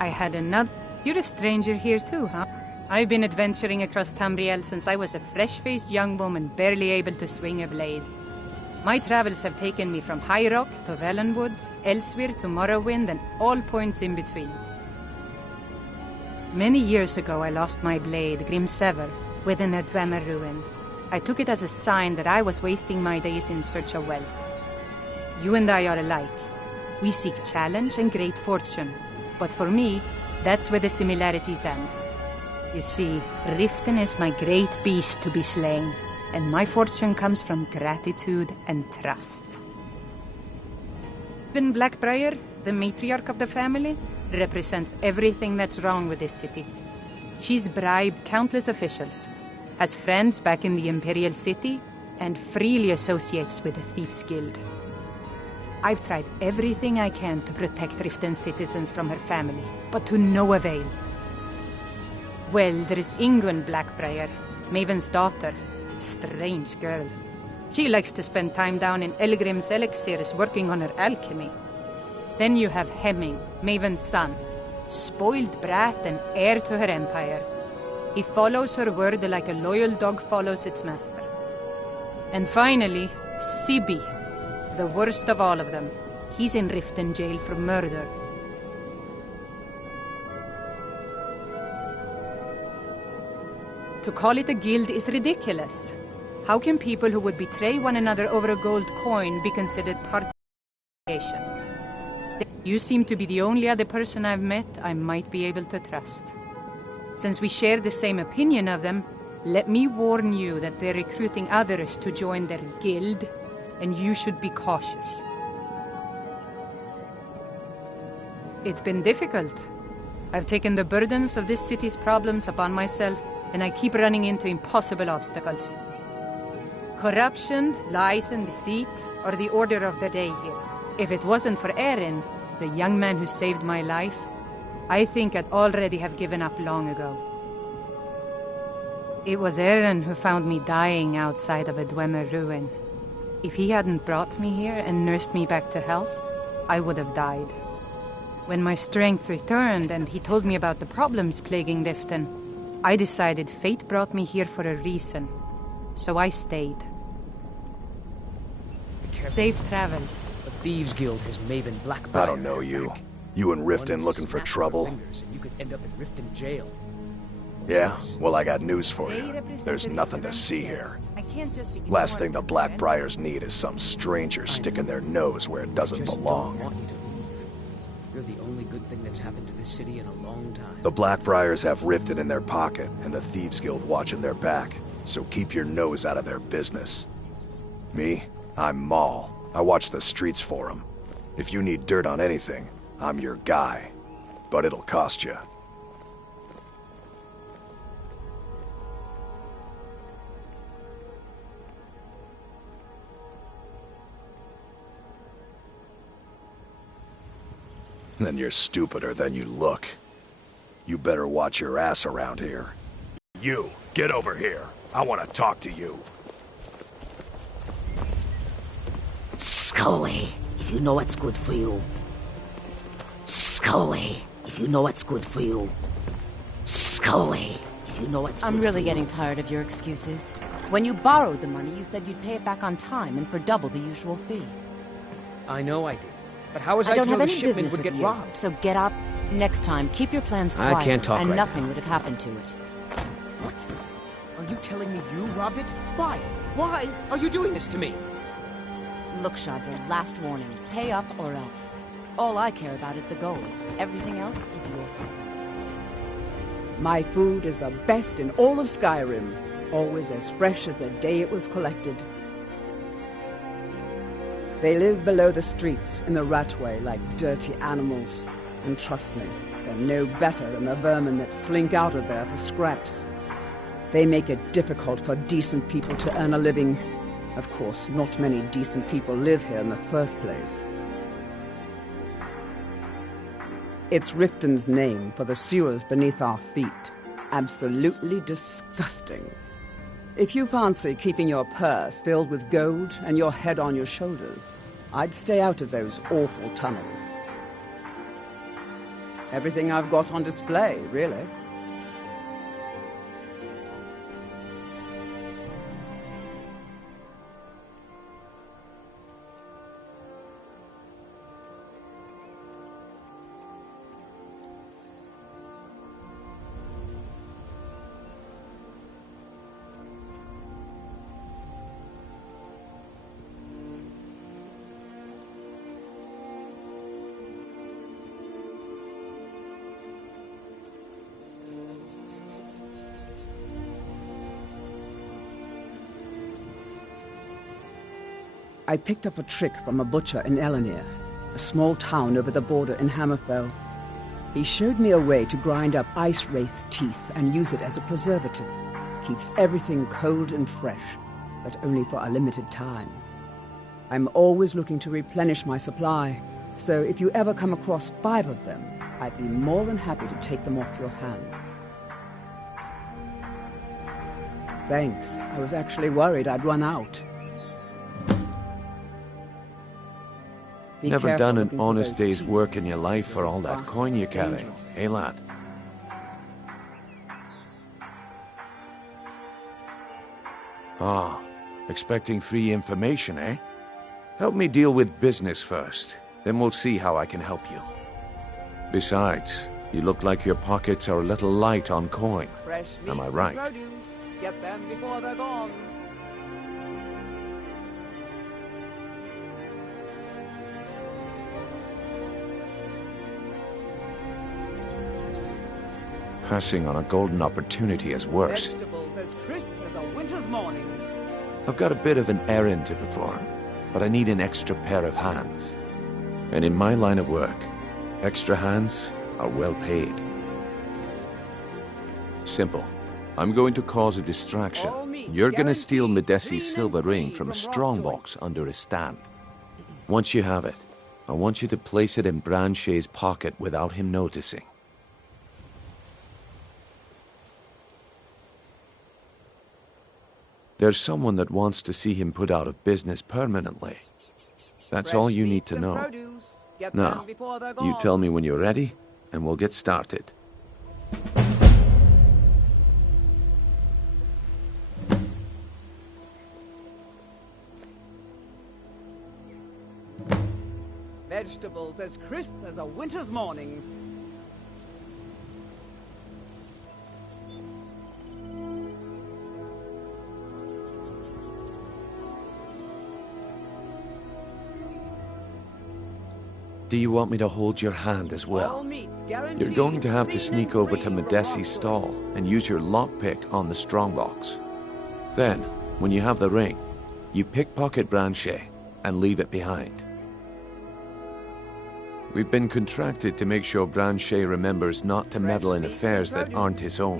I had another... You're a stranger here too, huh? I've been adventuring across Tamriel since I was a fresh-faced young woman barely able to swing a blade. My travels have taken me from High Rock to Valenwood, Elsewhere to Morrowind, and all points in between. Many years ago I lost my blade, Grimsever, within a Dwemer ruin. I took it as a sign that I was wasting my days in search of wealth. You and I are alike. We seek challenge and great fortune. But for me, that's where the similarities end. You see, Riften is my great beast to be slain, and my fortune comes from gratitude and trust. Then Blackbriar, the matriarch of the family, represents everything that's wrong with this city. She's bribed countless officials, has friends back in the Imperial City, and freely associates with the Thieves' Guild. I've tried everything I can to protect Riften's citizens from her family, but to no avail. Well, there is Ingun Blackbriar, Maven's daughter. Strange girl. She likes to spend time down in Elgrim's elixirs working on her alchemy. Then you have Hemming, Maven's son. Spoiled brat and heir to her empire. He follows her word like a loyal dog follows its master. And finally, Sibi, the worst of all of them. He's in Riften jail for murder. To call it a guild is ridiculous. How can people who would betray one another over a gold coin be considered participation? You seem to be the only other person I've met I might be able to trust. Since we share the same opinion of them, let me warn you that they're recruiting others to join their guild, and you should be cautious. It's been difficult. I've taken the burdens of this city's problems upon myself, and I keep running into impossible obstacles. Corruption, lies, and deceit are the order of the day here. If it wasn't for Erin, the young man who saved my life, I think I'd already have given up long ago. It was Erin who found me dying outside of a Dwemer ruin. If he hadn't brought me here and nursed me back to health, I would have died. When my strength returned and he told me about the problems plaguing Riften, I decided fate brought me here for a reason, so I stayed. Safe travels. The Thieves' Guild has Maven Blackbriar. I don't know you. You in Riften looking for trouble? And you could end up in Riften jail. Yeah? Well, I got news for you. There's nothing to see here. Last thing the Blackbriars need is some stranger sticking their nose where it doesn't belong. Don't want you to leave. You're the only good thing that's happened to this city in a long time. The Blackbriars have Riften in their pocket, and the Thieves' Guild watching their back, so keep your nose out of their business. Me? I'm Maul. I watch the streets for them. If you need dirt on anything, I'm your guy. But it'll cost you. Then you're stupider than you look. You better watch your ass around here. You, get over here. I want to talk to you. Go away, if you know what's good for you. Go away, if you know what's good for you. Go away, if you know what's good for you. I'm really getting tired of your excuses. When you borrowed the money, you said you'd pay it back on time and for double the usual fee. I know I did. But how was I don't to have know the any shipment business would with get you. robbed? So get up. Next time, keep your plans quiet. I can't talk and right nothing now. would have happened to it. What? Are you telling me you robbed it? Why? Why are you doing this to me? Look, Shadra, last warning. Pay up or else. All I care about is the gold. Everything else is your problem. My food is the best in all of Skyrim. Always as fresh as the day it was collected. They live below the streets, in the ratway, like dirty animals. And trust me, they're no better than the vermin that slink out of there for scraps. They make it difficult for decent people to earn a living. Of course, not many decent people live here in the first place. It's Riften's name for the sewers beneath our feet. Absolutely disgusting. If you fancy keeping your purse filled with gold and your head on your shoulders, I'd stay out of those awful tunnels. Everything I've got on display, really. I picked up a trick from a butcher in Elenir, a small town over the border in Hammerfell. He showed me a way to grind up ice wraith teeth and use it as a preservative. Keeps everything cold and fresh, but only for a limited time. I'm always looking to replenish my supply, so if you ever come across 5 of them, I'd be more than happy to take them off your hands. Thanks. I was actually worried I'd run out. Never done an honest day's work in your life for all that coin you carry, eh, lad? Ah, expecting free information, eh? Help me deal with business first, then we'll see how I can help you. Besides, you look like your pockets are a little light on coin. Am I right? Get them before they're gone. Passing on a golden opportunity is worse. Vegetables as crisp as a winter's morning. I've got a bit of an errand to perform, but I need an extra pair of hands. And in my line of work, extra hands are well paid. Simple. I'm going to cause a distraction. You're going to steal Medesi's silver ring from a strongbox under his stand. Once you have it, I want you to place it in Branche's pocket without him noticing. There's someone that wants to see him put out of business permanently. That's all you need to know. Now, you tell me when you're ready, and we'll get started. Vegetables as crisp as a winter's morning. Do you want me to hold your hand as well? You're going to have to sneak over to Medesi's stall and use your lockpick on the strongbox. Then, when you have the ring, you pickpocket Branche and leave it behind. We've been contracted to make sure Branche remembers not to meddle in affairs that aren't his own.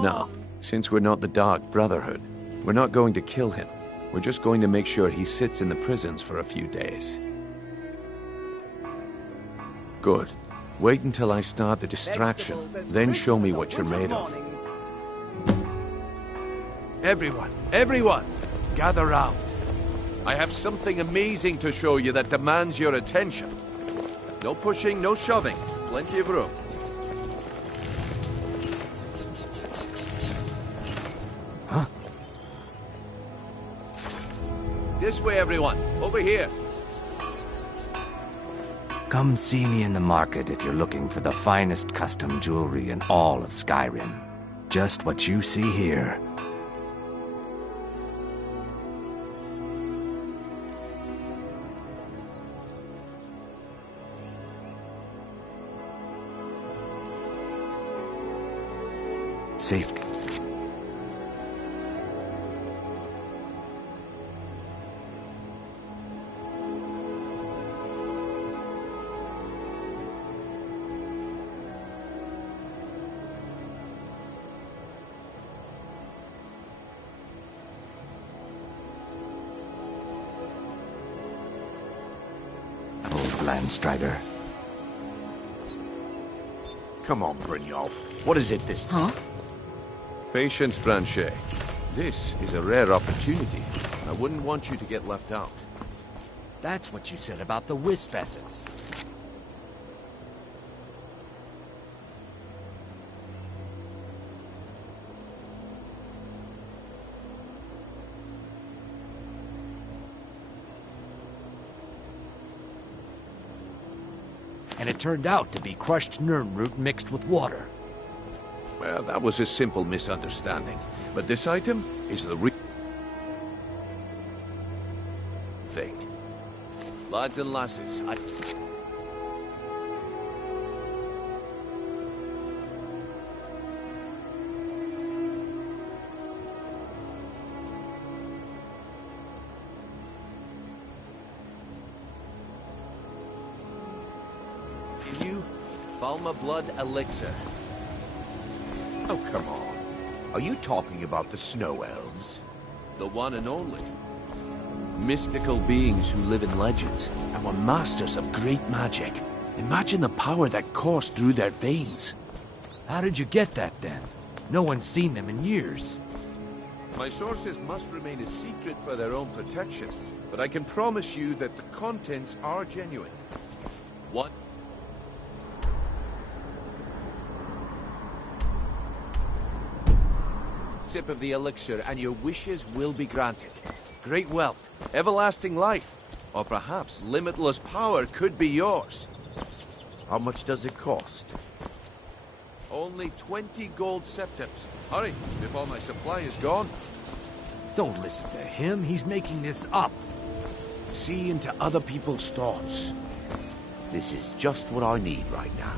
Now, since we're not the Dark Brotherhood, we're not going to kill him. We're just going to make sure he sits in the prisons for a few days. Good. Wait until I start the distraction, then show me what you're made of. Everyone, gather round. I have something amazing to show you that demands your attention. No pushing, no shoving. Plenty of room. Huh? This way, everyone. Over here. Come see me in the market if you're looking for the finest custom jewelry in all of Skyrim. Just what you see here. Saif. Landstrider. Come on, Brynjolf. What is it this time? Huh? Patience, Branche. This is a rare opportunity. I wouldn't want you to get left out. That's what you said about the wisp essence. and it turned out to be crushed root mixed with water. Well, that was a simple misunderstanding. But this item is the real thing. Lads and lasses, you, Falma Blood Elixir. Oh, come on. Are you talking about the Snow Elves? The one and only. Mystical beings who live in legends and were masters of great magic. Imagine the power that coursed through their veins. How did you get that, then? No one's seen them in years. My sources must remain a secret for their own protection, but I can promise you that the contents are genuine. One sip of the elixir and your wishes will be granted. Great wealth, everlasting life, or perhaps limitless power could be yours. How much does it cost? Only 20 gold septims. Hurry, before my supply is gone. Don't listen to him. He's making this up. See into other people's thoughts. This is just what I need right now.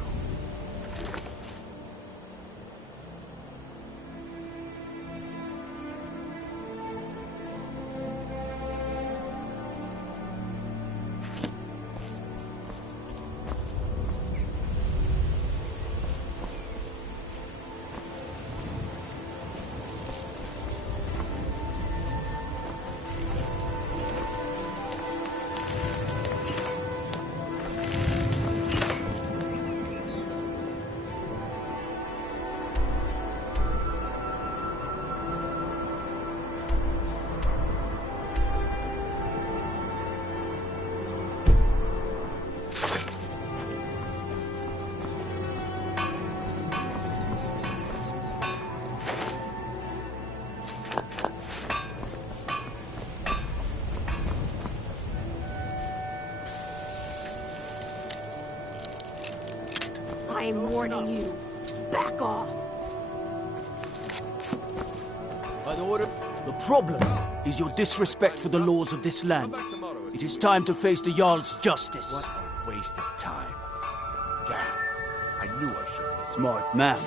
I'm warning you. Back off. By the order, the problem is your disrespect for the laws of this land. It is time to face the Jarl's justice. What a waste of time. Damn. I knew I should. Smart man.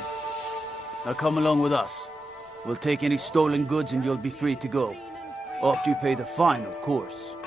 Now come along with us. We'll take any stolen goods and you'll be free to go. After you pay the fine, of course.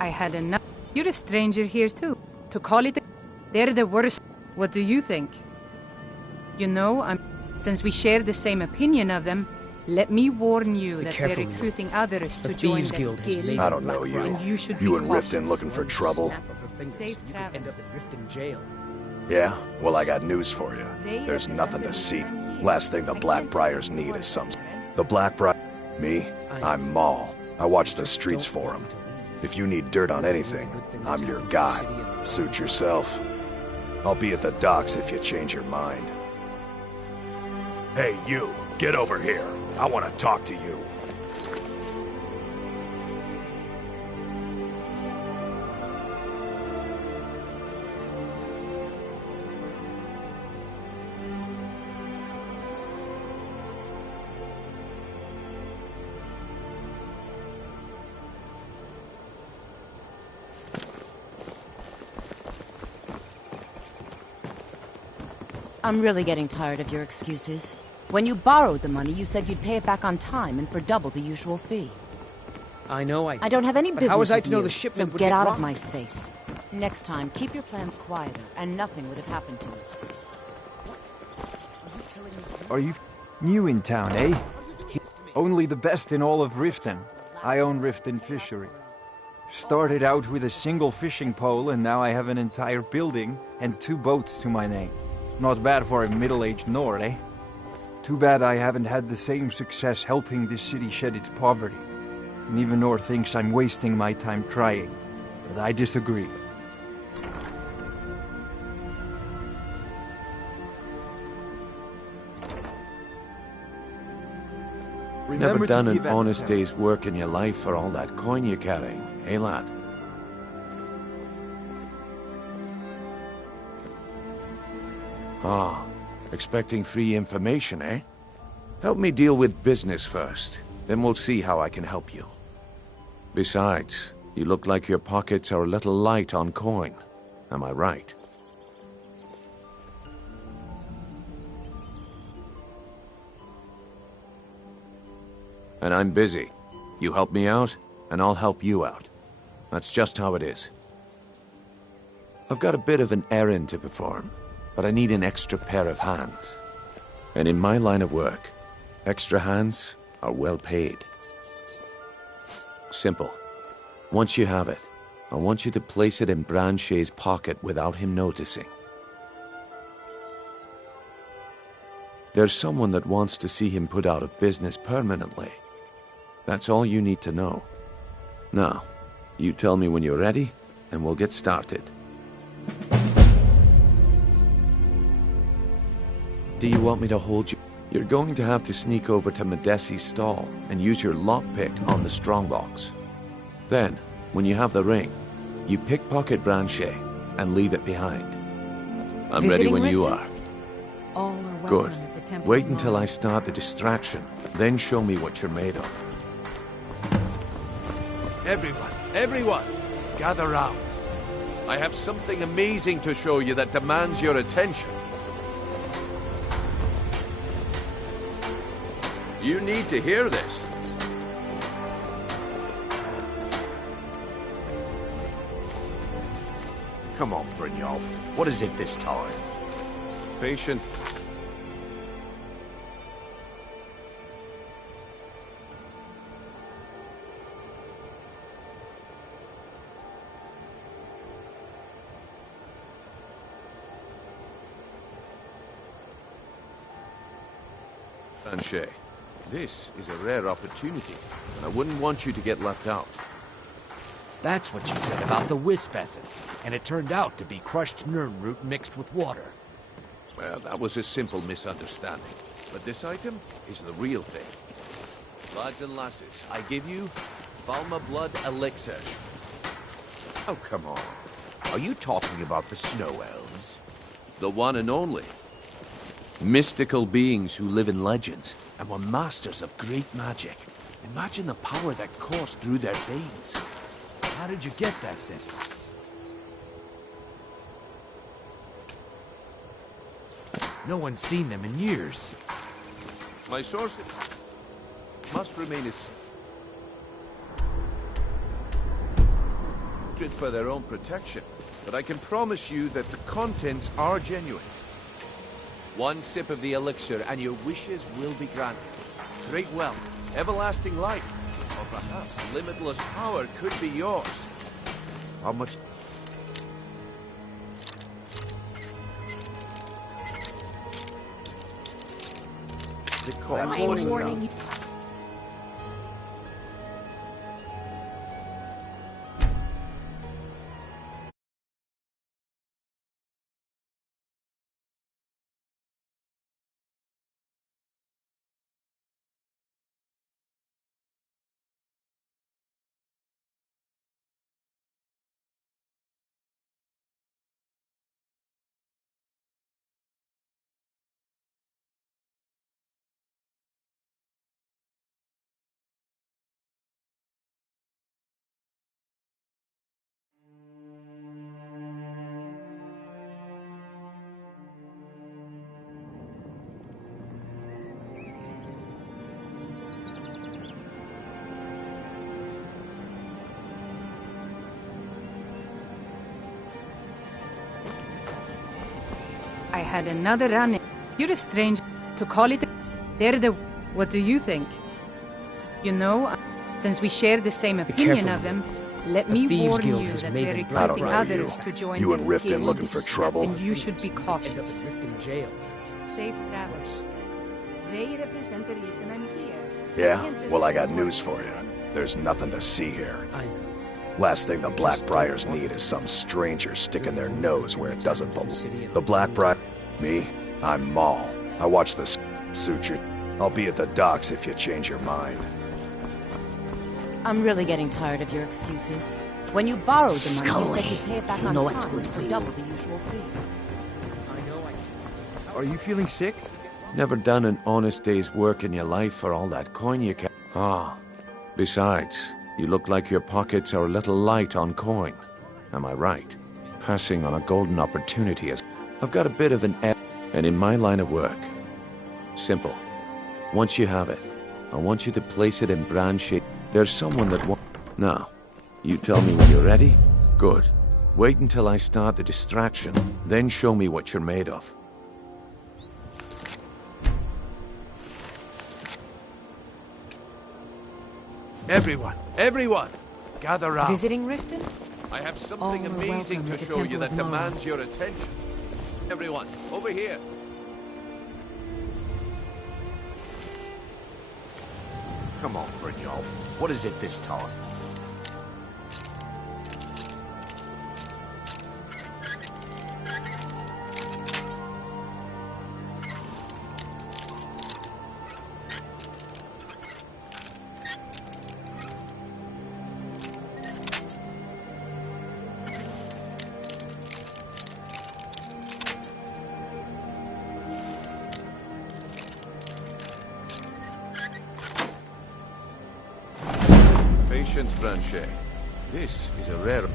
I had enough. You're a stranger here too. To call it they're the worst. What do you think? You know, since we share the same opinion of them, let me warn you that they're recruiting others to join the guild. I don't know you. And you should You be and cautious. Riften looking for trouble? Safe travels. Yeah? Well, I got news for you. There's nothing to see. Last thing the Blackbriars need is some... The Blackbriar... Me? I'm Maul. I watch the streets for them. If you need dirt on anything, I'm your guy. Suit yourself. I'll be at the docks if you change your mind. Hey, you! Get over here! I want to talk to you. I'm really getting tired of your excuses. When you borrowed the money, you said you'd pay it back on time and for double the usual fee. I know I don't have any but business how was I with to know you, the shipment so would get out wrong? of my face. Next time, keep your plans quieter, and nothing would have happened to you. Are you new in town, eh? Only the best in all of Riften. I own Riften Fishery. Started out with a single fishing pole, and now I have an entire building and 2 boats to my name. Not bad for a middle-aged Nord, eh? Too bad I haven't had the same success helping this city shed its poverty. And even Nord thinks I'm wasting my time trying. But I disagree. Never done to an give at honest the day's work in your life for all that coin you're carrying, eh, lad? Ah, expecting free information, eh? Help me deal with business first, then we'll see how I can help you. Besides, you look like your pockets are a little light on coin. Am I right? And I'm busy. You help me out, and I'll help you out. That's just how it is. I've got a bit of an errand to perform, but I need an extra pair of hands. And in my line of work, extra hands are well paid. Simple. Once you have it, I want you to place it in Branchet's pocket without him noticing. There's someone that wants to see him put out of business permanently. That's all you need to know. Now, you tell me when you're ready, and we'll get started. Do you want me to hold you? You're going to have to sneak over to Medesi's stall and use your lockpick on the strongbox. Then, when you have the ring, you pickpocket Branchet and leave it behind. I'm ready when you are. All are welcome Good. at the Temple Wait of until Laurel. I start the distraction, then show me what you're made of. Everyone, gather round. I have something amazing to show you that demands your attention. You need to hear this. Come on, Brynjolf. What is it this time? Patient. Branchet, this is a rare opportunity, and I wouldn't want you to get left out. That's what you said about the wisp essence, and it turned out to be crushed nirnroot mixed with water. Well, that was a simple misunderstanding. But this item is the real thing. Lads and lasses, I give you Valma Blood Elixir. Oh, come on. Are you talking about the Snow Elves? The one and only. Mystical beings who live in legends and were masters of great magic. Imagine the power that coursed through their veins. How did you get that thing? No one's seen them in years. My sources must remain a secret for their own protection, but I can promise you that the contents are genuine. One sip of the elixir and your wishes will be granted. Great wealth, everlasting life, or perhaps limitless power could be yours. How much? The cost. I'm warning you. had another run. You're a stranger. To call it... They're the... What do you think? You know, since we share the same opinion of them, let me warn you that they're recruiting others to join you and their Riften looking guilds, for trouble? and you should be cautious. End up at Riften jail. Safe travels. They represent the reason I'm here. Yeah? Well, I got news for you. There's nothing to see here. I know. Last thing the Blackbriars need is some stranger sticking their nose where it doesn't belong. The Blackbriar... Me? I'm Maul. I watch the suture. I'll be at the docks if you change your mind. I'm really getting tired of your excuses. When you borrowed the money, you said you'd pay it back on know it's time good for for you. double the usual fee. Are you feeling sick? Never done an honest day's work in your life for all that coin you can... Ah. Besides, you look like your pockets are a little light on coin. Am I right? Passing on a golden opportunity is... I've got a bit of an and in my line of work. Simple. Once you have it, I want you to place it in brand shape. There's someone that Now, you tell me when you're ready? Good. Wait until I start the distraction, then show me what you're made of. Everyone, gather round. Visiting Riften? I have something All are amazing welcome to at the show you Temple that of Mara. demands your attention. Everyone, over here. Come on, Brynjolf. What is it this time? Patience, Branche. This is a rare...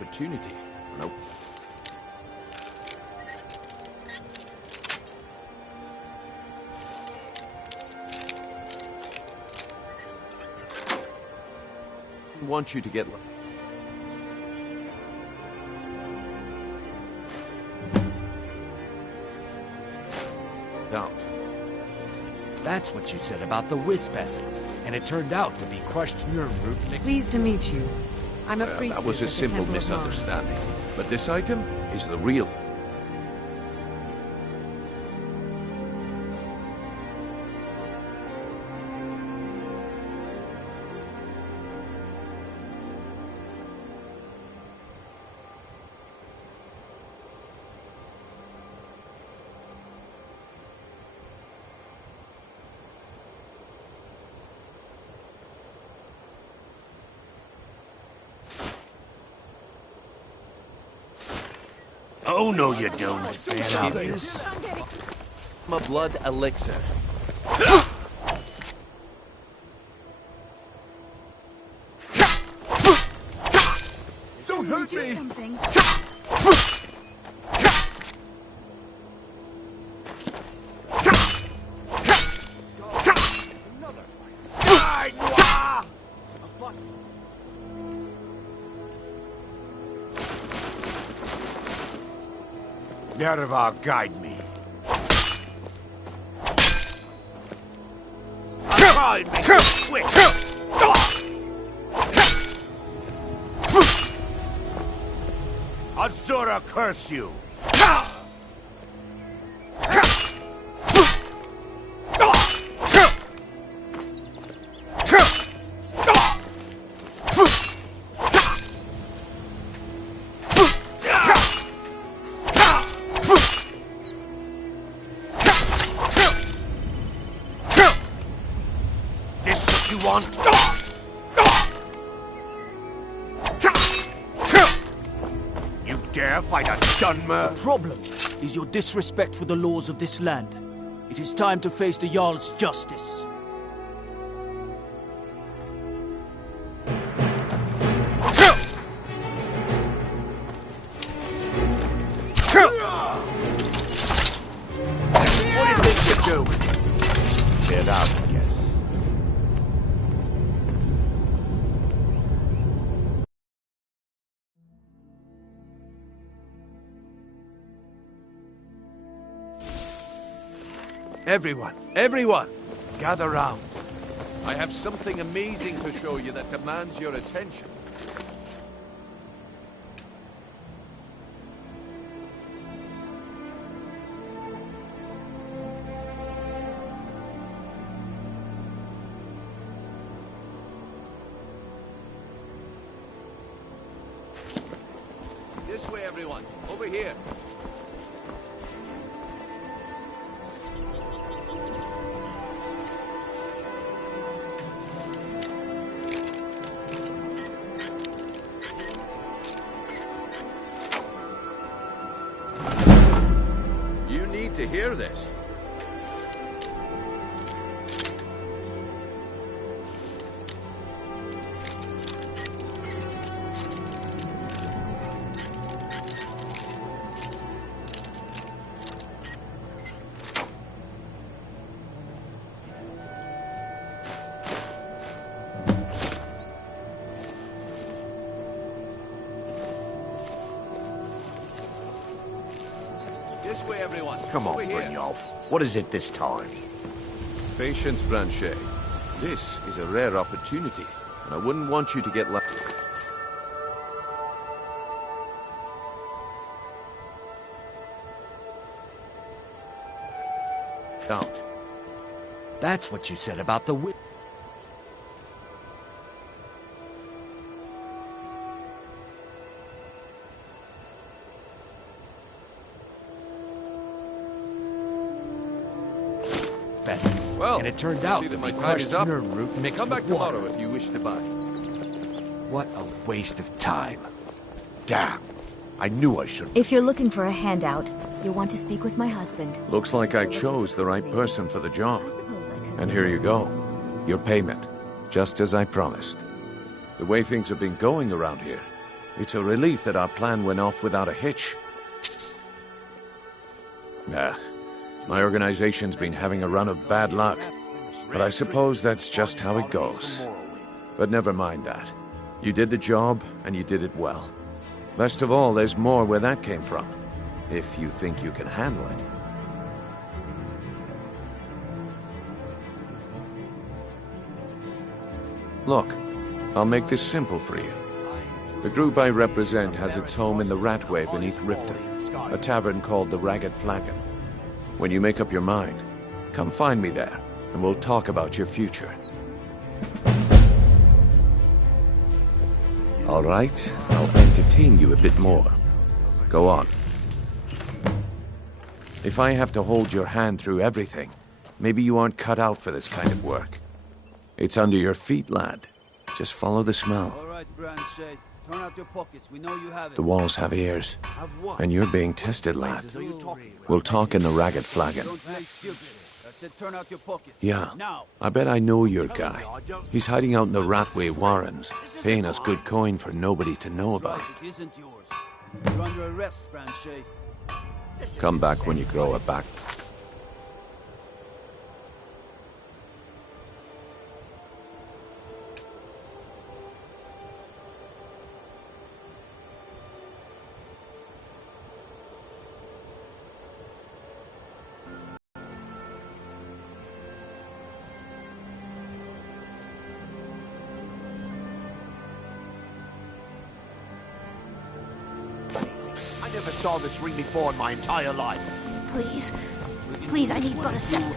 opportunity. Nope. I want you to get... out. That's what you said about the Wisp essence, and it turned out to be crushed Nirnroot mixed... Pleased to meet you. I'm a priestess that was a at the simple Temple of Mara. misunderstanding. But this item is the real... Oh, no, you don't. It is a blood elixir. Don't hurt me! Something. Nerva, guide me. Try and make it quick. Azura curse you! This what you want? You dare fight a Dunmer? The problem is your disrespect for the laws of this land. It is time to face the Jarl's justice. What do you think you're doing? Get out. Everyone, gather round. I have something amazing to show you that demands your attention. This way, everyone. Over here. You need to hear this. This way, everyone. Come on, Over here. Brynjolf. What is it this time? Patience, Branchet. This is a rare opportunity, and I wouldn't want you to get left out. That's what you said about the whip. Specimens. Well, and it turned I out see to that be my time is crushed up. nerve root mixed Come back with water. tomorrow if you wish to buy. What a waste of time. Damn. I knew I should. If you're looking for a handout, you'll want to speak with my husband. Looks like I chose the right person for the job. I suppose I could. And here you go. Your payment. Just as I promised. The way things have been going around here, it's a relief that our plan went off without a hitch. Nah. My organization's been having a run of bad luck. But I suppose that's just how it goes. But never mind that. You did the job, and you did it well. Best of all, there's more where that came from. If you think you can handle it. Look, I'll make this simple for you. The group I represent has its home in the Ratway beneath Riften, a tavern called the Ragged Flagon. When you make up your mind, come find me there, and we'll talk about your future. All right, I'll entertain you a bit more. Go on. If I have to hold your hand through everything, maybe you aren't cut out for this kind of work. It's under your feet, lad. Just follow the smell. All right, Branchet. Turn out your pockets. We know you have it. The walls have ears. Have what? And you're being tested, lad. Are you talking about? We'll talk in the Ragged Flagon. Don't play stupid. I said turn out your pockets. Yeah. Now. I bet I know your guy. He's hiding out in the Ratway Warrens, paying us good coin for nobody to know about it. It isn't yours. You're under arrest, Branchet. Come back when you grow a back. I never saw this ring before in my entire life. Please. Please, I need but a second.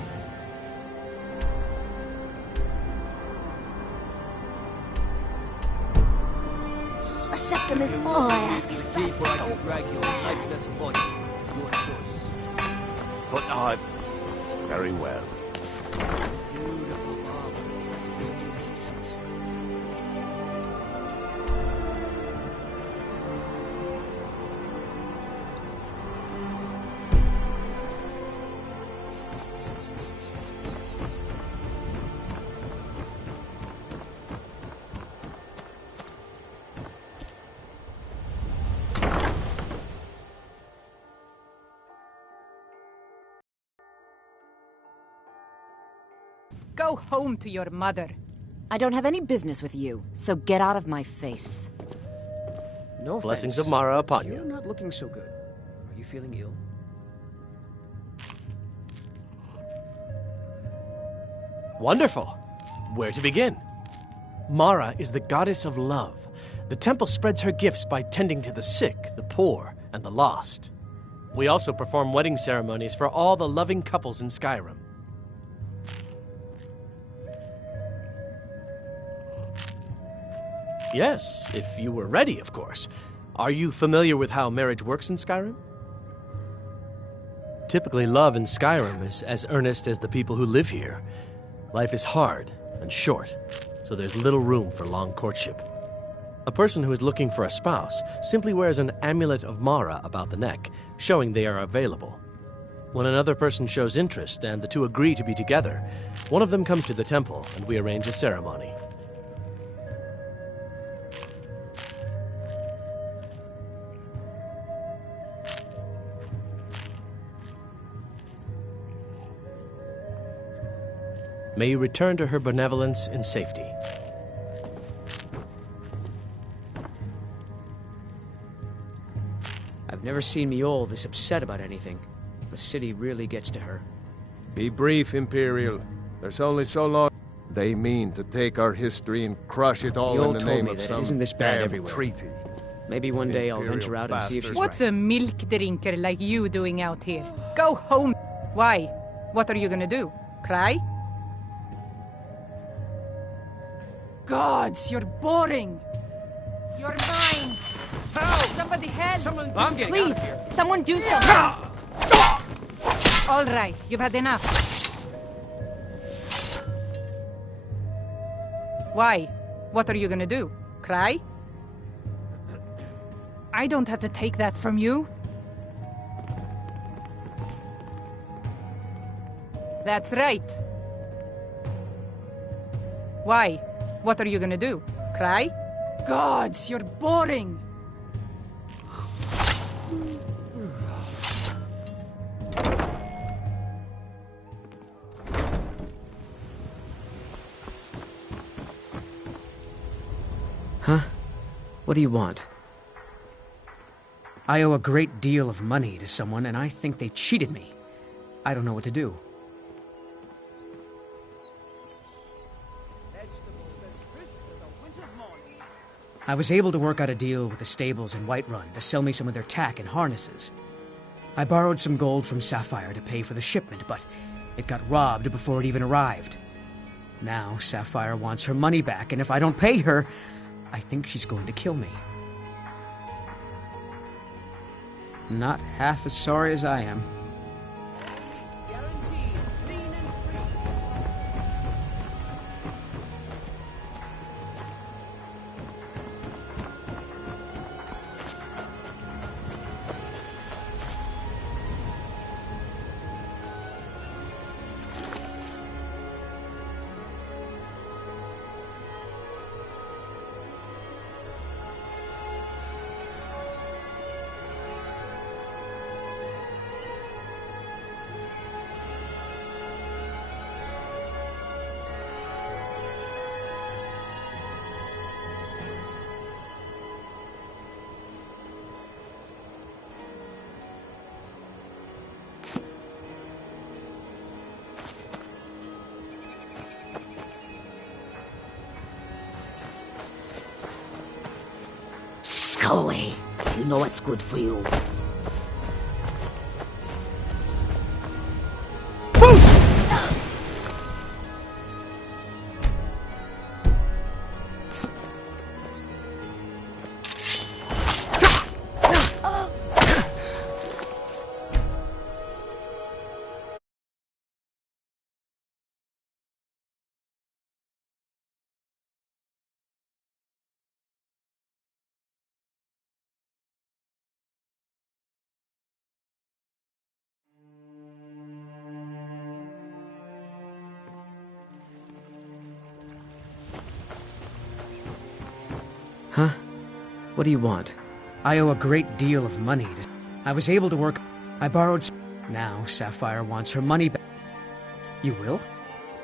A septum is all I ask. Is that Before I so can drag your bad? lifeless body. Your choice. But I... Very well. Beautiful, Bob. Go home to your mother. I don't have any business with you, so get out of my face. No Blessings offense. of Mara upon You're you. not looking so good. Are you feeling ill? Wonderful. Where to begin? Mara is the goddess of love. The temple spreads her gifts by tending to the sick, the poor, and the lost. We also perform wedding ceremonies for all the loving couples in Skyrim. Yes, if you were ready, of course. Are you familiar with how marriage works in Skyrim? Typically, love in Skyrim is as earnest as the people who live here. Life is hard and short, so there's little room for long courtship. A person who is looking for a spouse simply wears an amulet of Mara about the neck, showing they are available. When another person shows interest and the two agree to be together, one of them comes to the temple and we arrange a ceremony. May you return to her benevolence in safety. I've never seen Miol this upset about anything. The city really gets to her. Be brief, Imperial. There's only so long. They mean to take our history and crush it all in the name of some isn't this bad damn everywhere. treaty. Maybe one day I'll venture out and see if she's What's right. a milk drinker like you doing out here? Go home. Why? What are you gonna do? Cry? Gods, you're boring. You're mine. Help! Somebody help! Please, someone do something. All right, you've had enough. Why? What are you gonna do? Cry? I don't have to take that from you. That's right. Why? What are you gonna do? Cry? Gods, you're boring! Huh? What do you want? I owe a great deal of money to someone, and I think they cheated me. I don't know what to do. I was able to work out a deal with the stables in Whiterun to sell me some of their tack and harnesses. I borrowed some gold from Sapphire to pay for the shipment, but it got robbed before it even arrived. Now Sapphire wants her money back, and if I don't pay her, I think she's going to kill me. Not half as sorry as I am. Go away. You know what's good for you. Huh? What do you want? I owe a great deal of money to... I was able to work... I borrowed... Now Sapphire wants her money back. You will?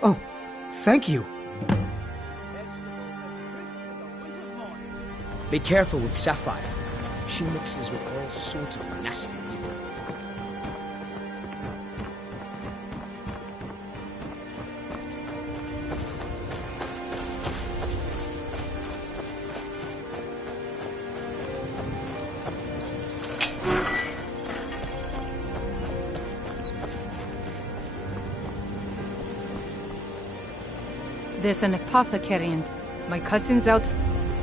Oh, thank you. Be careful with Sapphire. She mixes with all sorts of nasty people. There's an apothecary and my cousin's out.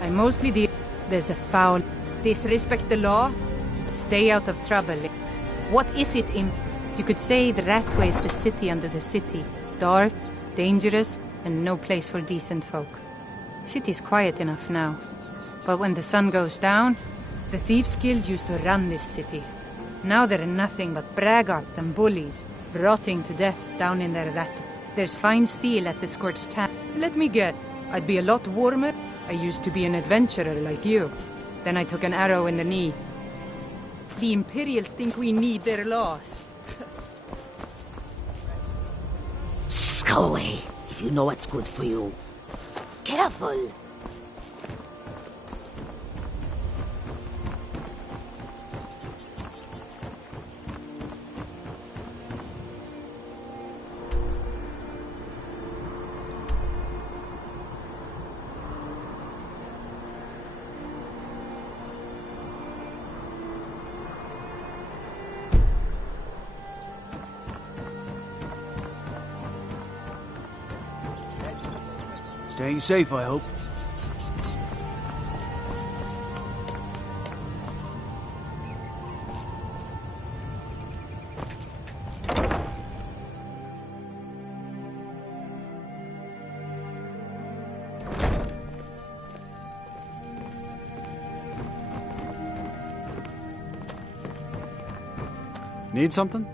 I mostly deal. There's a foul. Disrespect the law. Stay out of trouble. What is it, Imp? You could say the Ratway is the city under the city. Dark, dangerous, and no place for decent folk. City's quiet enough now. But when the sun goes down, the Thieves Guild used to run this city. Now there are nothing but braggarts and bullies, rotting to death down in their rat. There's fine steel at the scorched town. Let me get. I'd be a lot warmer. I used to be an adventurer like you. Then I took an arrow in the knee. The Imperials think we need their laws. Scully, if you know what's good for you. Careful! Staying safe, I hope. Need something?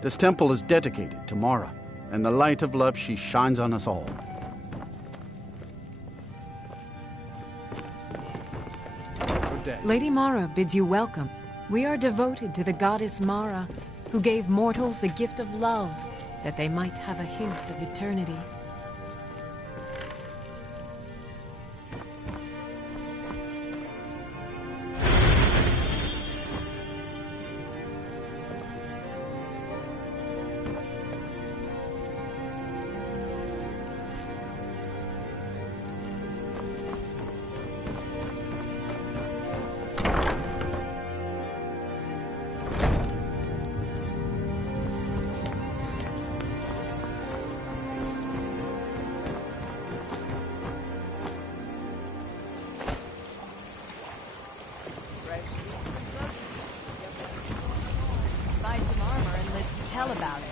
This temple is dedicated to Mara, and the light of love she shines on us all. Lady Mara bids you welcome. We are devoted to the goddess Mara, who gave mortals the gift of love, that they might have a hint of eternity. Buy some armor and live to tell about it.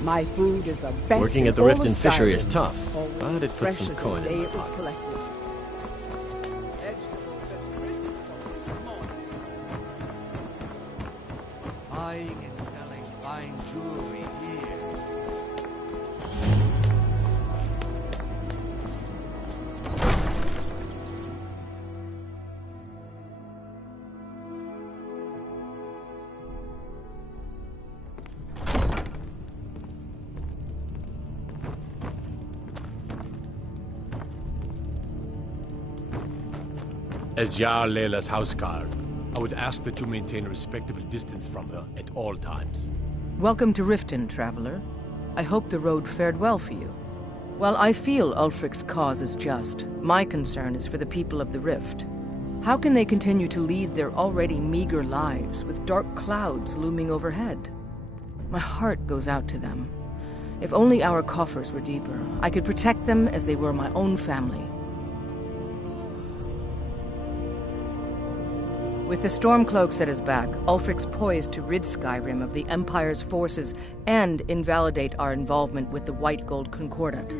My food is the best. Working at the Riften fishery is tough, but it puts some Fresh as the coin day in my it was pocket. collected. Buying and selling fine jewelry here. As Jarl Leila's houseguard, I would ask that you maintain a respectable distance from her at all times. Welcome to Riften, traveler. I hope the road fared well for you. While I feel Ulfric's cause is just, my concern is for the people of the Rift. How can they continue to lead their already meager lives with dark clouds looming overhead? My heart goes out to them. If only our coffers were deeper, I could protect them as they were my own family. With the Stormcloaks at his back, Ulfric's poised to rid Skyrim of the Empire's forces and invalidate our involvement with the White Gold Concordat.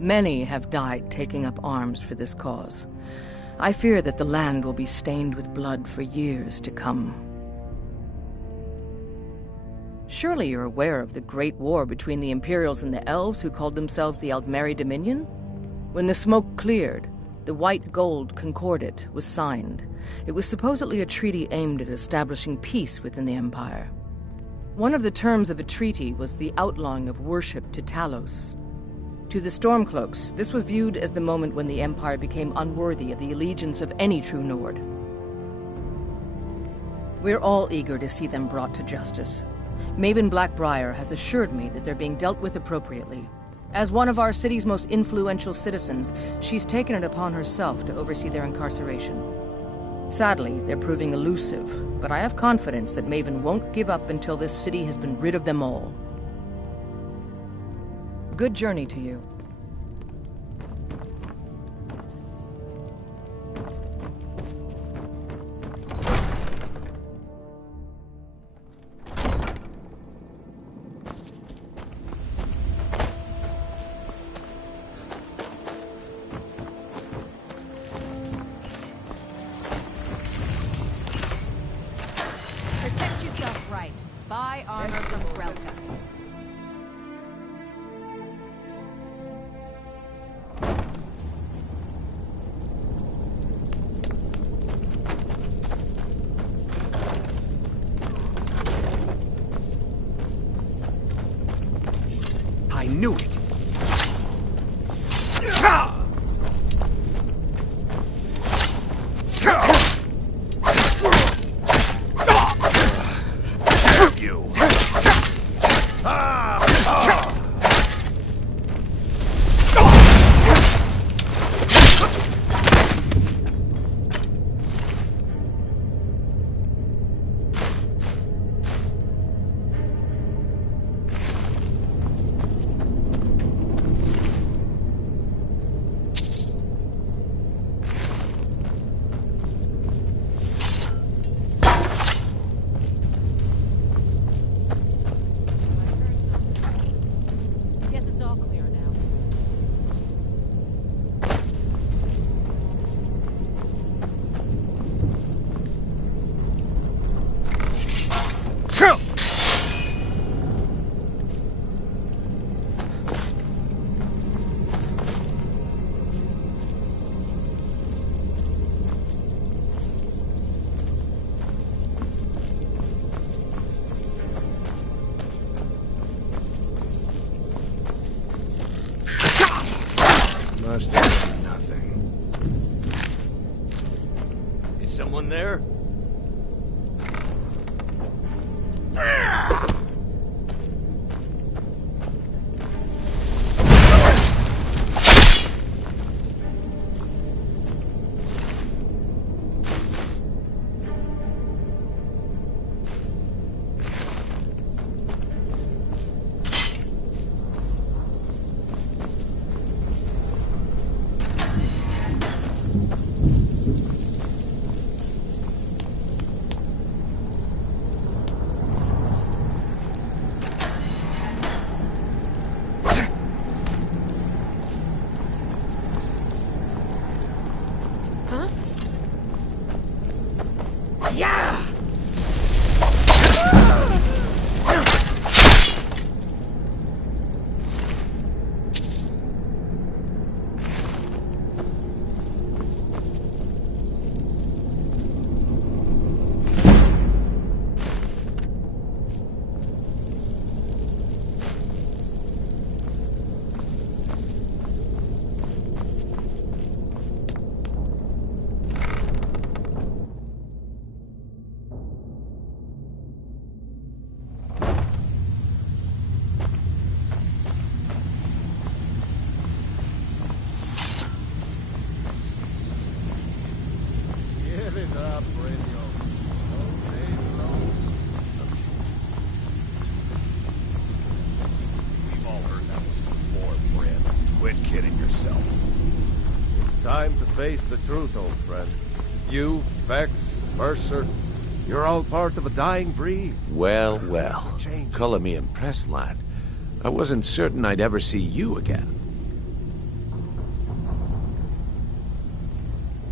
Many have died taking up arms for this cause. I fear that the land will be stained with blood for years to come. Surely you're aware of the Great War between the Imperials and the Elves who called themselves the Aldmeri Dominion? When the smoke cleared, the White Gold Concordat was signed. It was supposedly a treaty aimed at establishing peace within the Empire. One of the terms of a treaty was the outlawing of worship to Talos. To the Stormcloaks, this was viewed as the moment when the Empire became unworthy of the allegiance of any true Nord. We're all eager to see them brought to justice. Maven Blackbriar has assured me that they're being dealt with appropriately. As one of our city's most influential citizens, she's taken it upon herself to oversee their incarceration. Sadly, they're proving elusive, but I have confidence that Maven won't give up until this city has been rid of them all. Good journey to you. Protect yourself right. Buy armor from Grelta. I knew it! Guess it's all clear now. Must have been nothing. Is someone there? kidding yourself. It's time to face the truth, old friend. You, Vex, Mercer, you're all part of a dying breed. Well, well. Color me impressed, lad. I wasn't certain I'd ever see you again.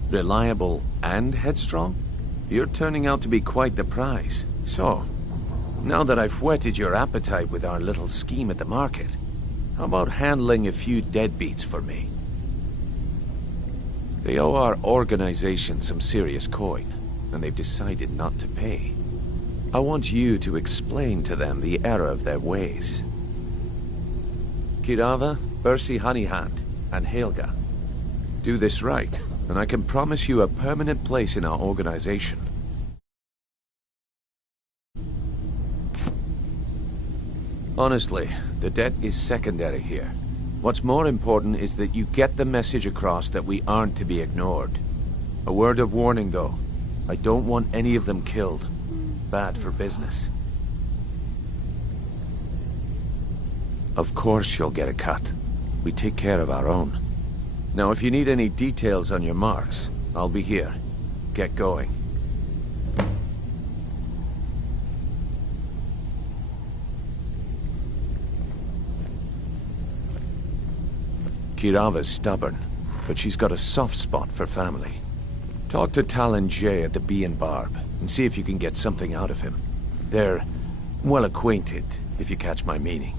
Reliable and headstrong? You're turning out to be quite the prize. So, now that I've whetted your appetite with our little scheme at the market, how about handling a few deadbeats for me? They owe our organization some serious coin, and they've decided not to pay. I want you to explain to them the error of their ways. Kirava, Bersi Honeyhand, and Helga. Do this right, and I can promise you a permanent place in our organization. Honestly, the debt is secondary here. What's more important is that you get the message across that we aren't to be ignored. A word of warning, though. I don't want any of them killed. Bad for business. Of course you'll get a cut. We take care of our own. Now, if you need any details on your marks, I'll be here. Get going. Kirava's stubborn, but she's got a soft spot for family. Talk to Talon Jay at the Bee and Barb, and see if you can get something out of him. They're well acquainted, if you catch my meaning.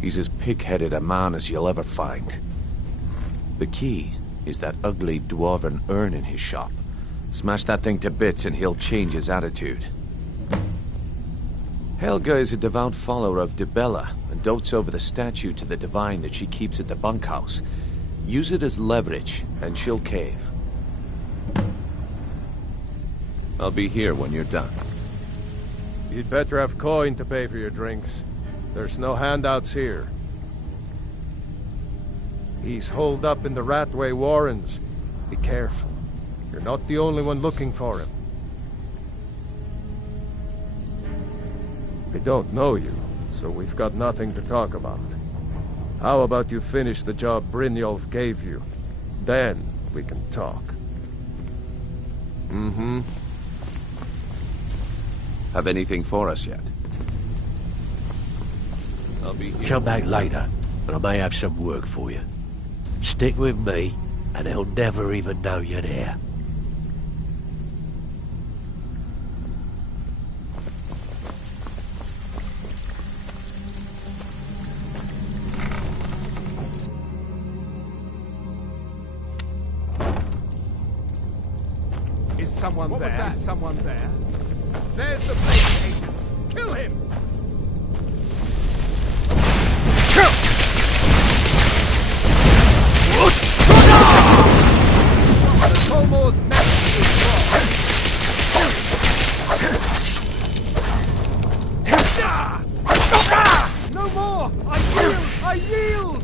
He's as pig-headed a man as you'll ever find. The key is that ugly dwarven urn in his shop. Smash that thing to bits and he'll change his attitude. Helga is a devout follower of Dibella and dotes over the statue to the divine that she keeps at the bunkhouse. Use it as leverage, and she'll cave. I'll be here when you're done. You'd better have coin to pay for your drinks. There's no handouts here. He's holed up in the Ratway Warrens. Be careful. You're not the only one looking for him. We don't know you, so we've got nothing to talk about. How about you finish the job Brynjolf gave you? Then we can talk. Mm-hmm. Have anything for us yet? I'll be here. Come back later, and I may have some work for you. Stick with me, and they'll never even know you're there. Is someone there? Was that? Is someone there? There's the place agent. Kill him! The Tolmore's message is wrong. No more! I yield! I yield!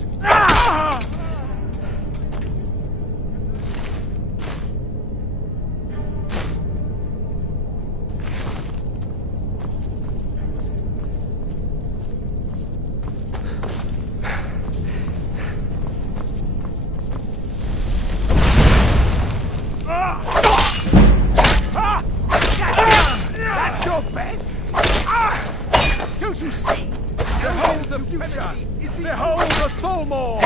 That's your best? Don't you see? Behold the future! Behold the Tholmore!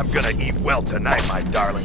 I'm gonna eat well tonight, my darling.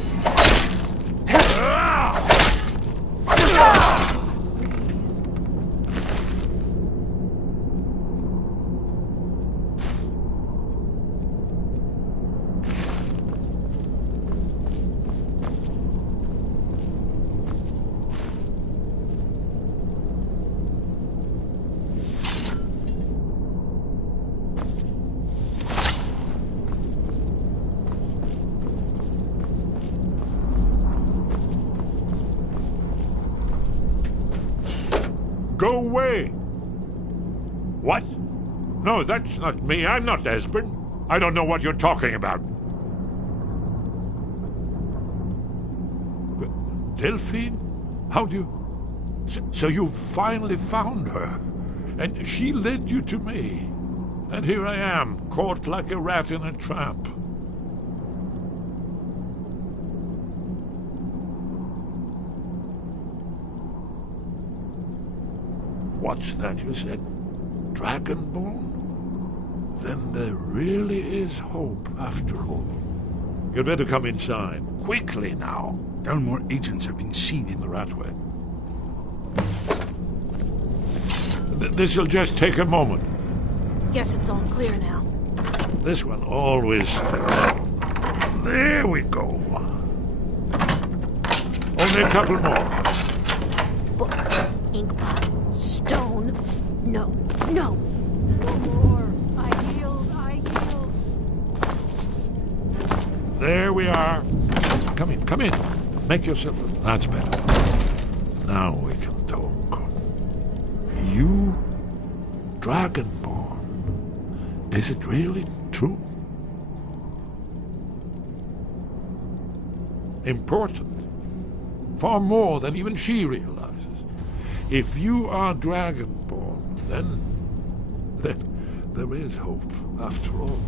Go away! What? No, that's not me. I'm not Esbern. I don't know what you're talking about. Delphine? How do you... So you finally found her, and she led you to me. And here I am, caught like a rat in a trap. What's that you said? Dragonborn? Then there really is hope, after all. You'd better come inside. Quickly now. Dalmor agents have been seen in the Ratway. This'll just take a moment. Guess it's all clear now. This one always... There we go. Only a couple more. Book, inkpot, stone. No, no. No more. I healed. There we are. Come in. Make yourself... That's better. Now we can talk. You, Dragonborn. Is it really true? Important. Far more than even she realizes. If you are Dragonborn, then there is hope, after all.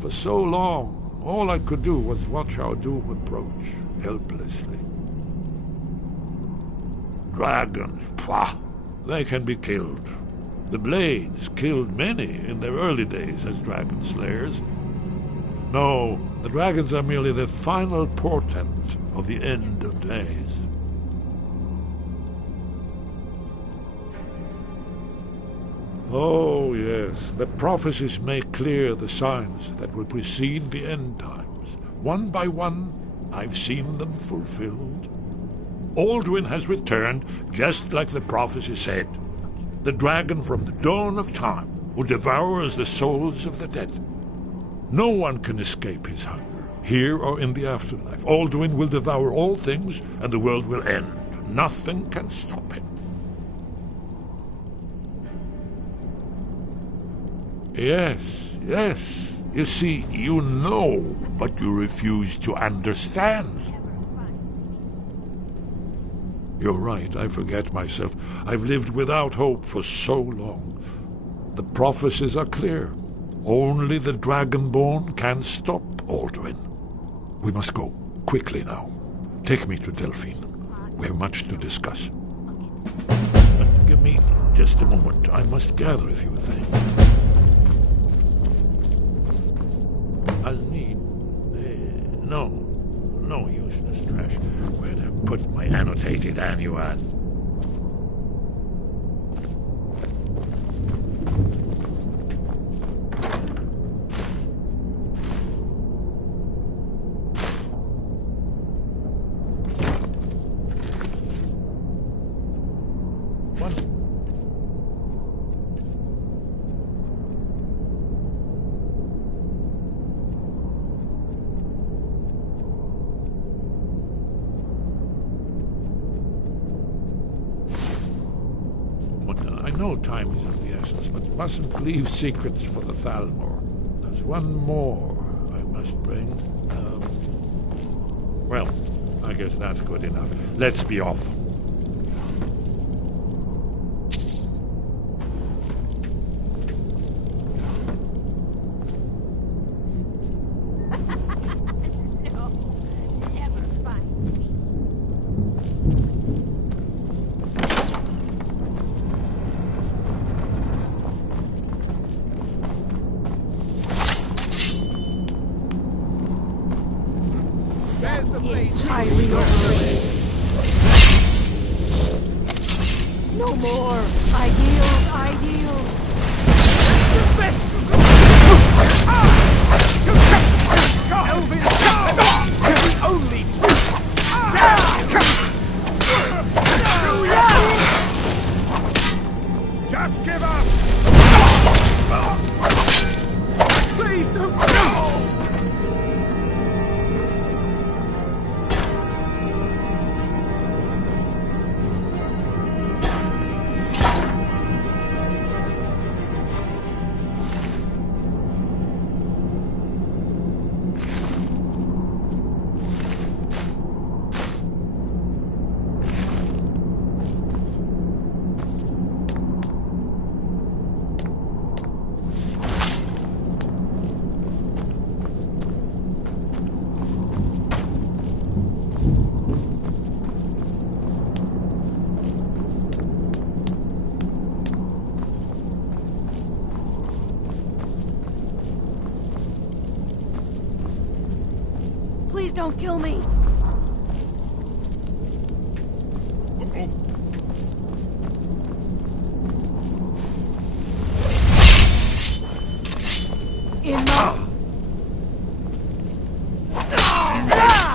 For so long, all I could do was watch our doom approach, helplessly. Dragons, pah! They can be killed. The Blades killed many in their early days as dragon slayers. No, the dragons are merely the final portent of the end of days. Oh, yes, the prophecies make clear the signs that will precede the end times. One by one, I've seen them fulfilled. Alduin has returned, just like the prophecy said. The dragon from the dawn of time who devours the souls of the dead. No one can escape his hunger, here or in the afterlife. Alduin will devour all things, and the world will end. Nothing can stop him. Yes. You see, you know, but you refuse to understand. You're right, I forget myself. I've lived without hope for so long. The prophecies are clear. Only the Dragonborn can stop Alduin. We must go, quickly now. Take me to Delphine. We have much to discuss. Give me just a moment. I must gather a few things. I'll need... No useless trash. Where'd I put my annotated annuad? Time is of the essence, but mustn't leave secrets for the Thalmor. There's one more I must bring. Well, I guess that's good enough. Let's be off. Yes, I reoperate. No more. I yield. Just give up! Please don't go! Please don't kill me.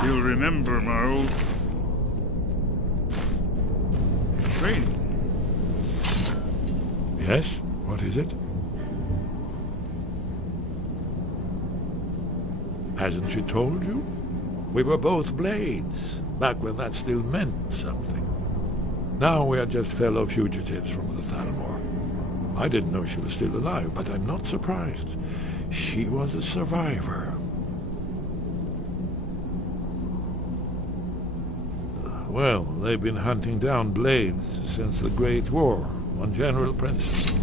You'll remember my old training. Yes? What is it? Hasn't she told you? We were both blades, back when that still meant something. Now we are just fellow fugitives from the Thalmor. I didn't know she was still alive, but I'm not surprised. She was a survivor. Well, they've been hunting down blades since the Great War, on general principle.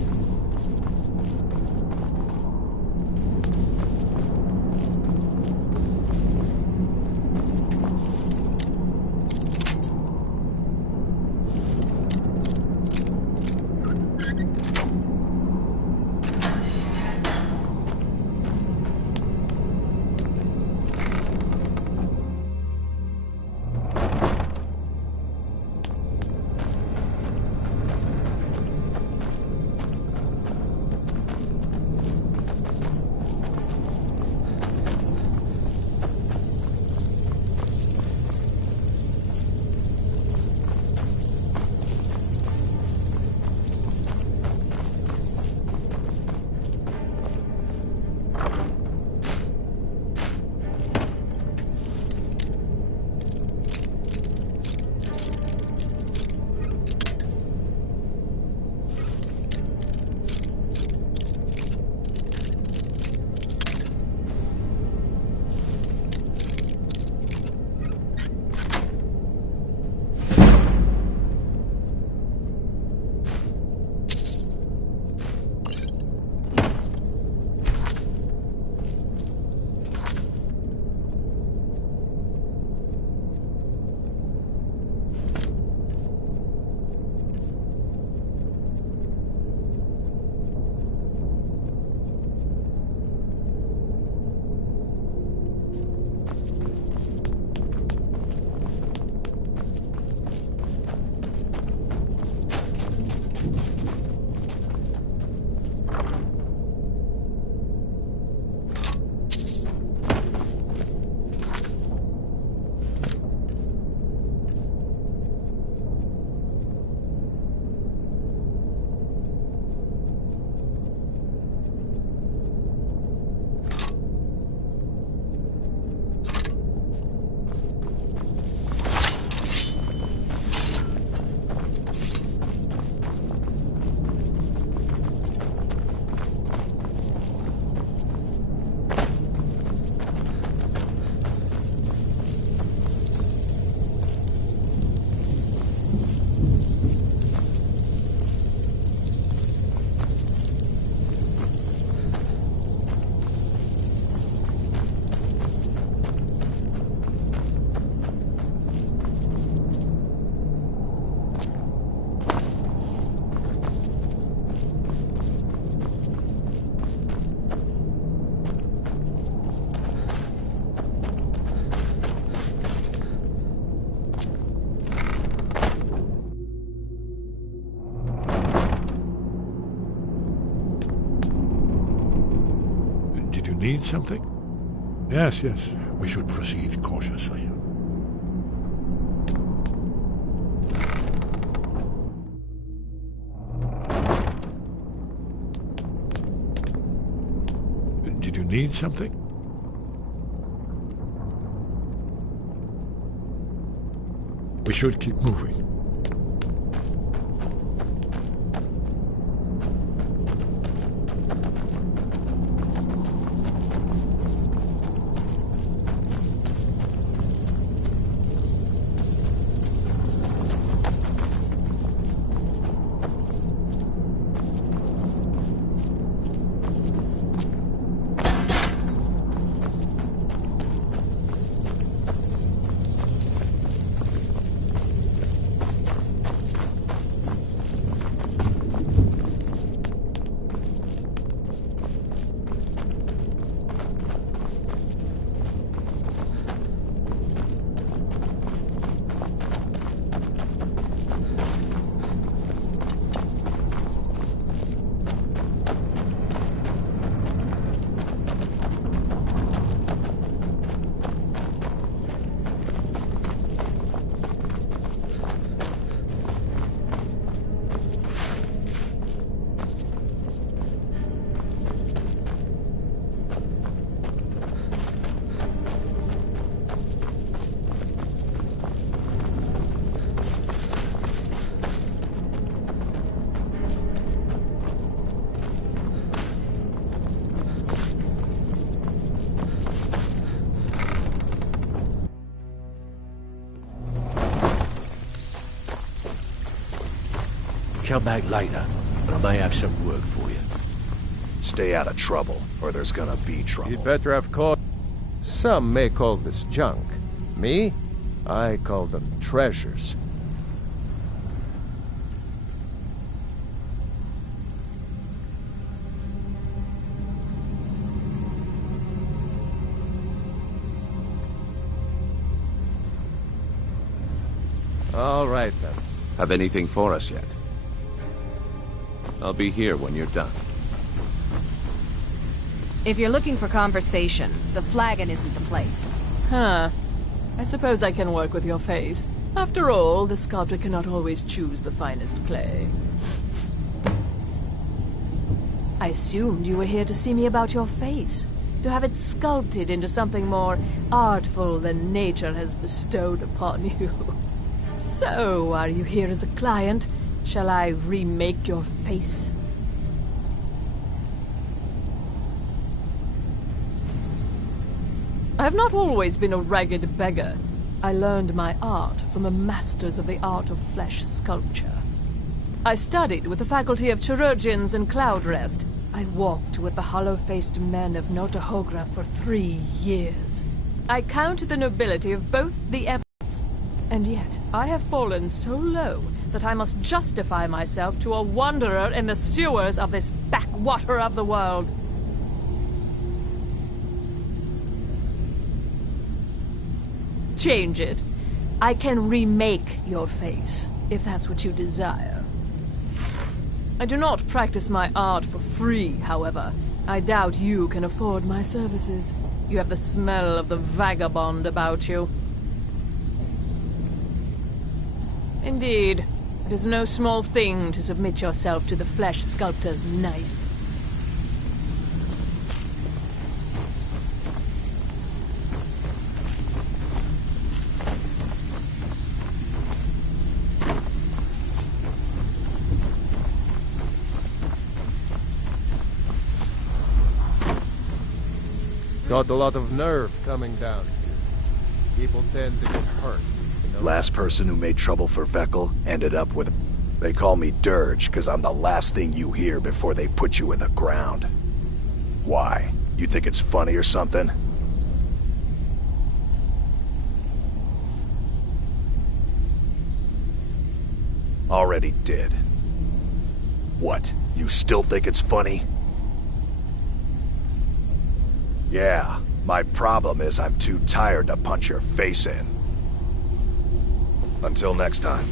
need something? Yes, yes. We should proceed cautiously. Did you need something? We should keep moving. Come back later, but I may have some work for you. Stay out of trouble, or there's gonna be trouble. You'd better have caught... Some may call this junk. Me? I call them treasures. All right, then. Have anything for us yet? I'll be here when you're done. If you're looking for conversation, the flagon isn't the place. Huh. I suppose I can work with your face. After all, the sculptor cannot always choose the finest clay. I assumed you were here to see me about your face. To have it sculpted into something more artful than nature has bestowed upon you. So, are you here as a client? Shall I remake your face? I have not always been a ragged beggar. I learned my art from the masters of the art of flesh sculpture. I studied with the faculty of chirurgeons and Cloudrest. I walked with the hollow-faced men of Notahogra for 3 years. I counted the nobility of both the empires, and yet I have fallen so low that I must justify myself to a wanderer in the sewers of this backwater of the world. Change it. I can remake your face, if that's what you desire. I do not practice my art for free, however. I doubt you can afford my services. You have the smell of the vagabond about you. Indeed. It is no small thing to submit yourself to the flesh sculptor's knife. Got a lot of nerve coming down here. People tend to get hurt. Last person who made trouble for Vekkel ended up with... They call me Dirge, because I'm the last thing you hear before they put you in the ground. Why? You think it's funny or something? Already did. What? You still think it's funny? Yeah, my problem is I'm too tired to punch your face in. Until next time.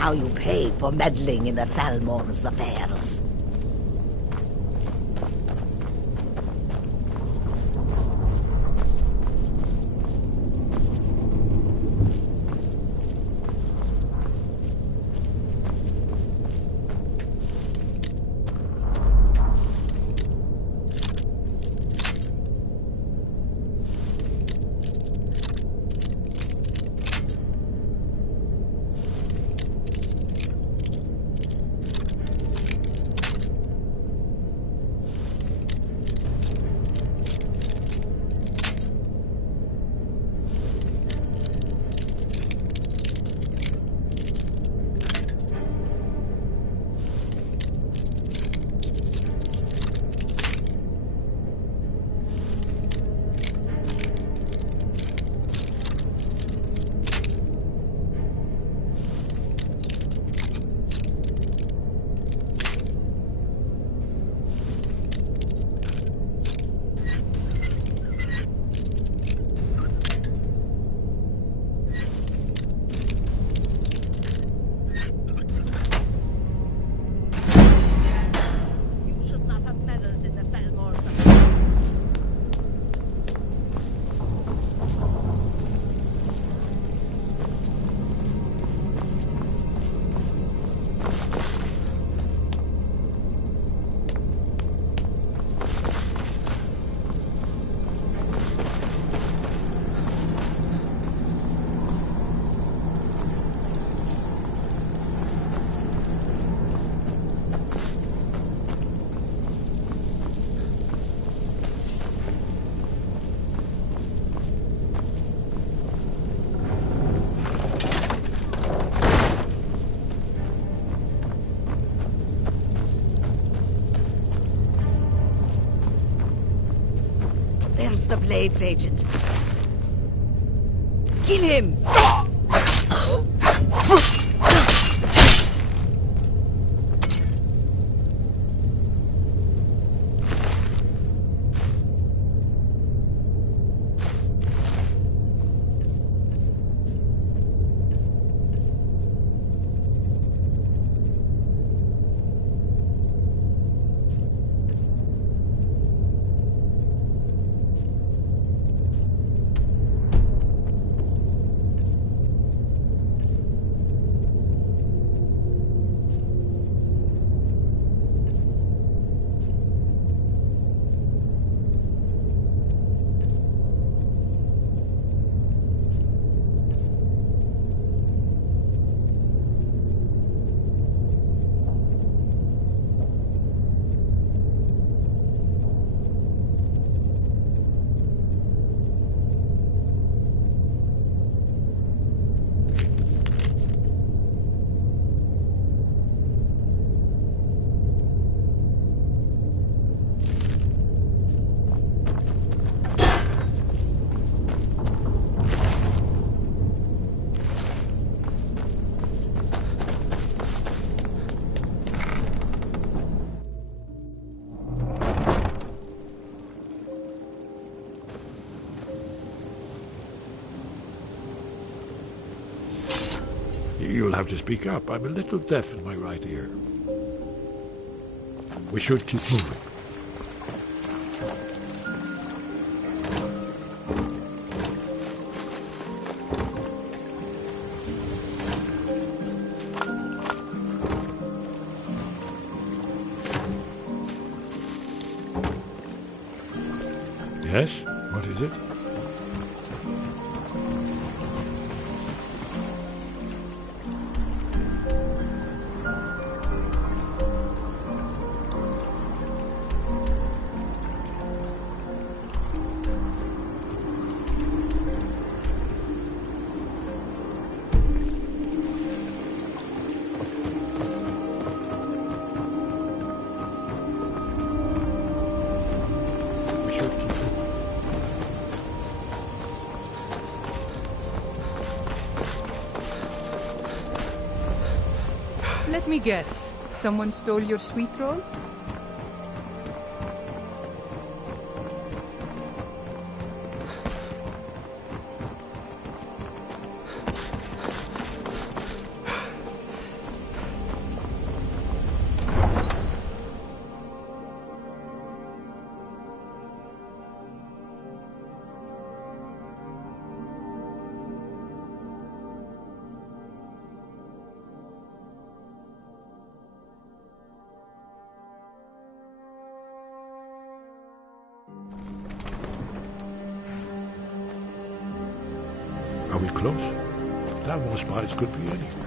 how you pay for meddling in the Thalmor's affairs. There's the Blades agent. Kill him! You'll have to speak up. I'm a little deaf in my right ear. We should keep moving. Yes? What is it? Let me guess. Someone stole your sweet roll? we close? Thermal spies could be anywhere.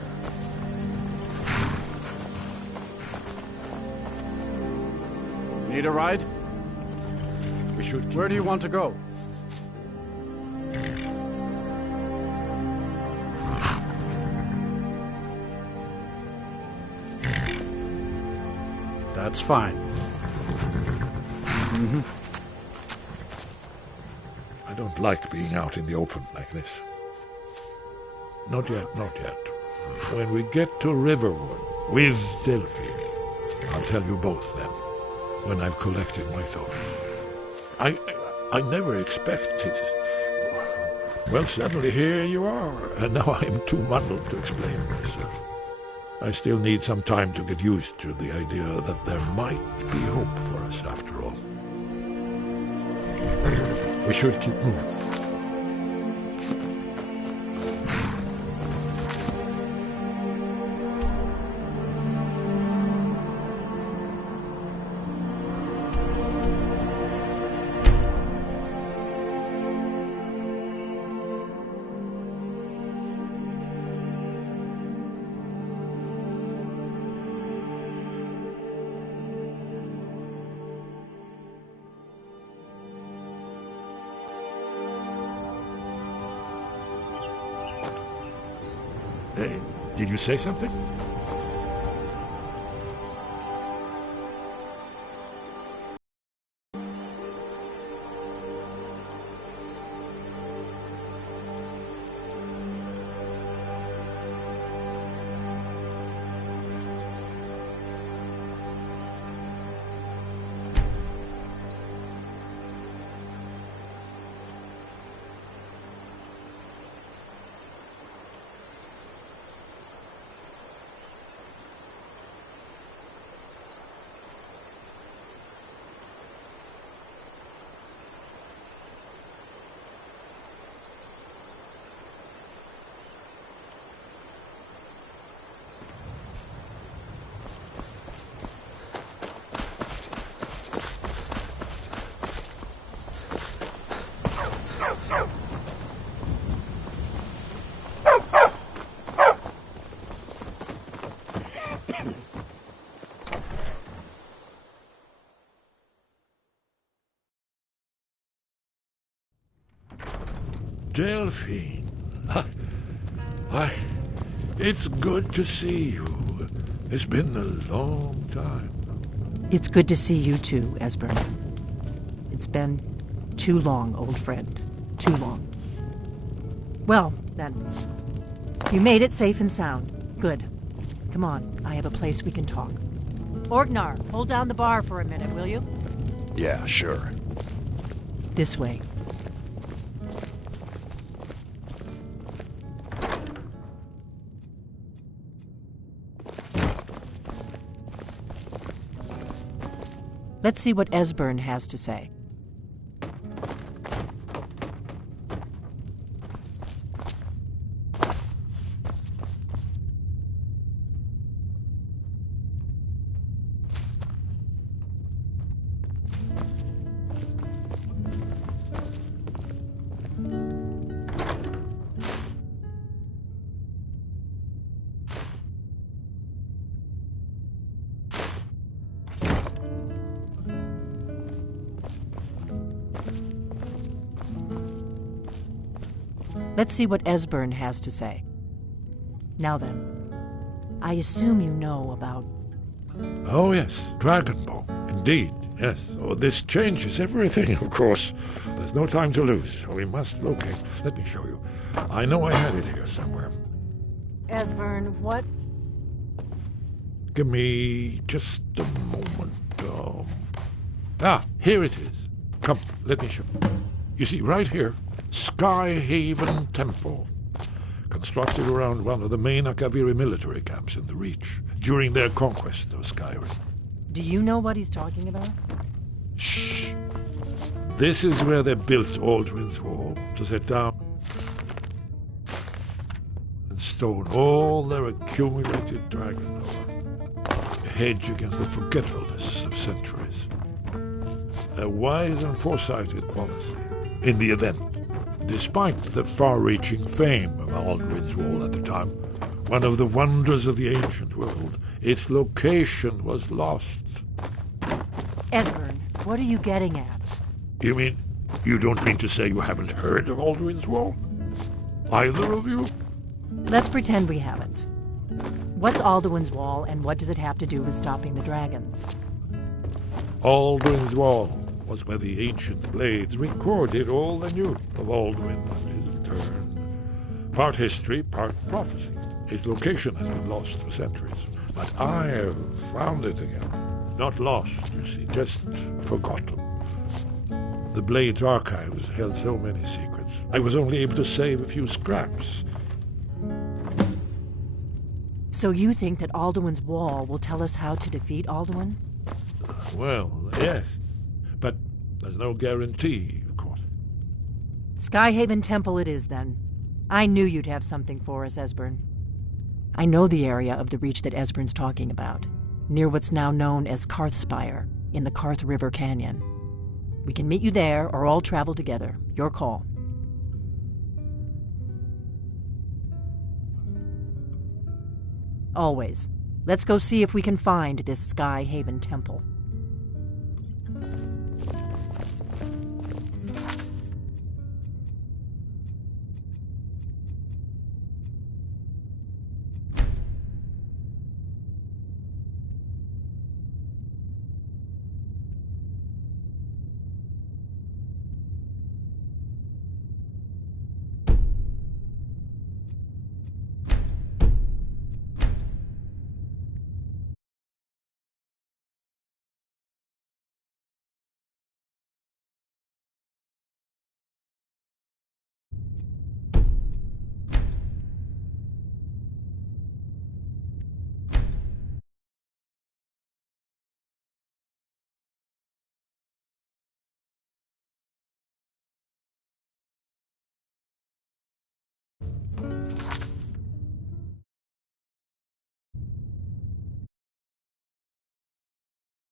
Need a ride? We should. Where do you want to go? That's fine. I don't like being out in the open like this. Not yet, not yet. When we get to Riverwood with Delphine, I'll tell you both then, when I've collected my thoughts. I never expected. Well, suddenly here you are, and now I'm too muddled to explain myself. I still need some time to get used to the idea that there might be hope for us after all. We should keep moving. Did you say something? Delphine. It's good to see you. It's been a long time. It's good to see you too, Esbern. It's been too long, old friend. Too long. Well, then. You made it safe and sound. Good. Come on, I have a place we can talk. Orgnar, hold down the bar for a minute, will you? Yeah, sure. This way. Let's see what Esbern has to say. Let's see what Esbern has to say. Now then, I assume you know about... Oh, yes, Dragonbow. Indeed, yes. Oh, this changes everything, of course. There's no time to lose, so we must locate. Let me show you. I know I had it here somewhere. Esbern, what? Give me just a moment. Here it is. Come, let me show you. You see, right here, Skyhaven Temple, constructed around one of the main Akaviri military camps in the Reach during their conquest of Skyrim. Do you know what he's talking about? Shh! This is where they built Aldrin's Wall to set down and stone all their accumulated dragon lore, a hedge against the forgetfulness of centuries. A wise and foresighted policy in the event Despite the far-reaching fame of Alduin's Wall at the time, one of the wonders of the ancient world, its location was lost. Esbern, what are you getting at? You don't mean to say you haven't heard of Alduin's Wall? Either of you? Let's pretend we haven't. What's Alduin's Wall, and what does it have to do with stopping the dragons? Alduin's Wall was where the ancient blades recorded all they knew of Alduin and his return. Part history, part prophecy. Its location has been lost for centuries, but I have found it again. Not lost, you see, just forgotten. The Blade's archives held so many secrets. I was only able to save a few scraps. So you think that Alduin's Wall will tell us how to defeat Alduin? Well, yes. But there's no guarantee, of course. Skyhaven Temple it is, then. I knew you'd have something for us, Esbern. I know the area of the Reach that Esbern's talking about, near what's now known as Karthspire, in the Karth River Canyon. We can meet you there, or all travel together. Your call. Always. Let's go see if we can find this Skyhaven Temple.